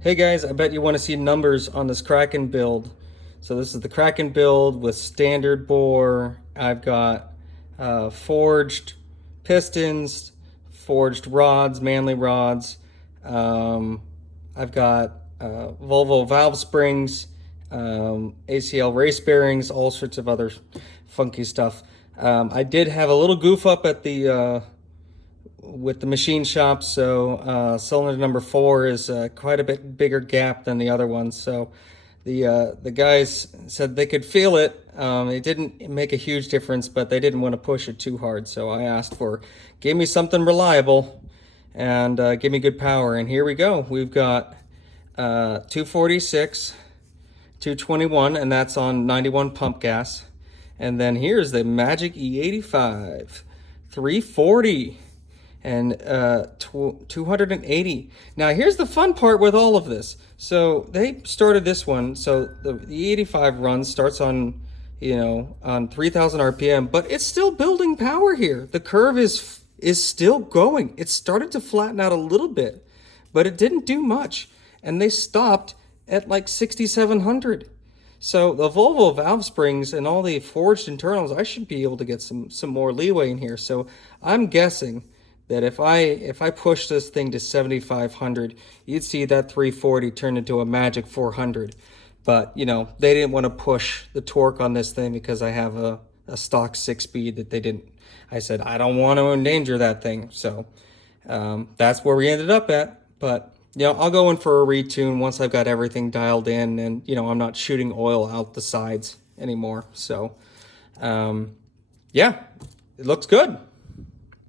Hey guys, I bet you want to see numbers on this Kraken build. So this is the Kraken build with standard bore. I've got forged pistons, forged rods, manly rods. Um, I've got Volvo valve springs, ACL race bearings, all sorts of other funky stuff. I did have a little goof up at the with the machine shop. So cylinder number 4 is quite a bit bigger gap than the other ones. So the guys said they could feel it. It didn't make a huge difference, but they didn't want to push it too hard. So I asked for, give me something reliable and give me good power. And here we go. We've got 246, 221, and that's on 91 pump gas. And then here's the Magic E85, 340 and 280. Now here's the fun part with all of this. So they started this one. So the E85 run starts on, on 3000 RPM, but it's still building power here. The curve is still going. It started to flatten out a little bit, but it didn't do much. And they stopped at like 6700. So the Volvo valve springs and all the forged internals, I should be able to get some more leeway in here. So I'm guessing that if I push this thing to 7500, you'd see that 340 turn into a magic 400. But they didn't want to push the torque on this thing because I have a stock 6-speed that they didn't. I said I don't want to endanger that thing. So that's where we ended up at. But I'll go in for a retune once I've got everything dialed in, and I'm not shooting oil out the sides anymore. So yeah, it looks good.